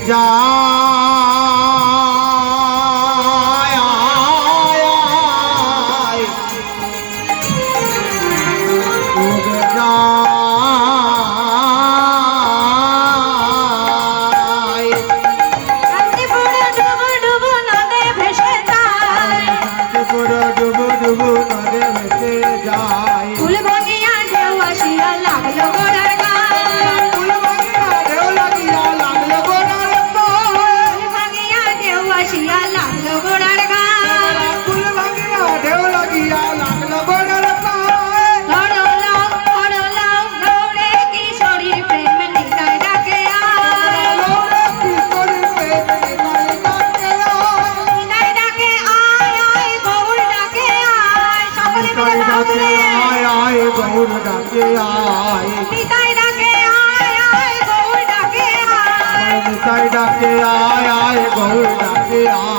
যায় ডুবে যায় কান্তিপুরে ডুবু ডুবু নদে ভেসে যায় কান্তিপুরে ডুবু ডুবু নদে ভেসে যায় ফুল ভাঙিয়া ঢেউ আসিয়া লাগলো গোড়ার গায় ফুল ভাঙিয়া ঢেউ লাগিয়া লাগলো গোড়ার গায় ফুল ভাঙিয়া ঢেউ আসিয়া লাগলো গোড়ার গায় ফুল ভাঙিয়া ঢেউ লাগিয়া লাগলো গোড়ার গায় ধরো লাও গৌরে কিশোরী প্রেম নিতাই ডাকে আয় লোরে কিশোরী প্রেম নিতাই ডাকে আয় নিতাই ডাকে আয় আয় গৌর ডাকে আয় সকলে মিলে বাউলে আয় আয় গৌর ডাকে আয় নিতাই ডাকে আয় আয় গৌর ডাকে আয় নিতাই ডাকে আয় আয় গৌর ডাকে আয়